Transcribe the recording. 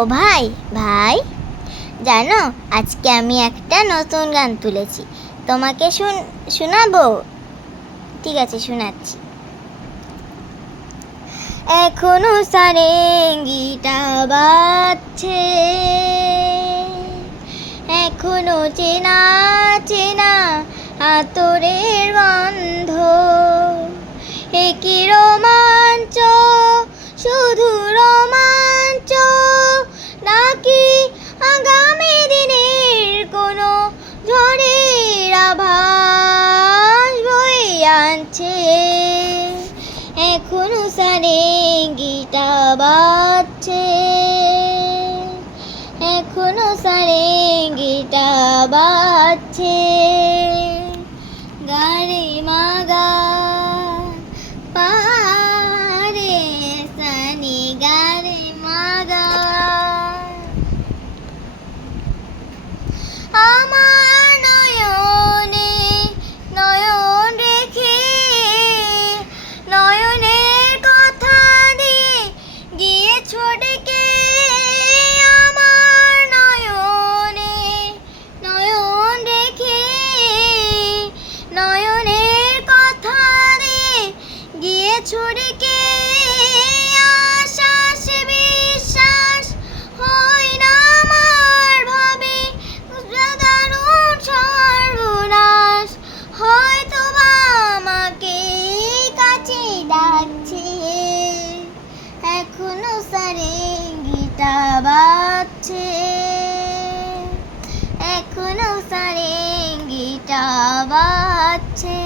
ও ভাই ভাই, জানো আজকে আমি একটা নতুন গান তুলেছি, তোমাকে শোনাবো? ঠিক আছে, শোনাচ্ছি। এখনো সারেঙ্গিটা বাজছে, এখনো চেনা চেনা আতরের গন্ধ। এ কি রোমাঞ্চ, শুধু রোমাঞ্চ, নাকি আগামী দিনের কোনো ঝড়ের আভাস বয়ে আনছে? এখনো সারেঙ্গিটা বাজছে, এখনো সারেঙ্গিটা বাজছে। গারে মাগা পারে সানি গারে মাগা। আমার নয়নে নয়ন রেখে, নয়নের কথা দিয়ে গিয়েছো ডেকে। আমার নয়নে নয়ন রেখে, নয়নের কথা দিয়ে গিয়েছো ডেকে। আশ্বাস বিশ্বাস হয় না আমার ভাবে, দারুণ সর্বনাশ হয়তো বা আমাকে কাছে ডাকছে। এখনো সারেঙ্গিটা বাজছে, এখনো সারেঙ্গিটা বাজছে।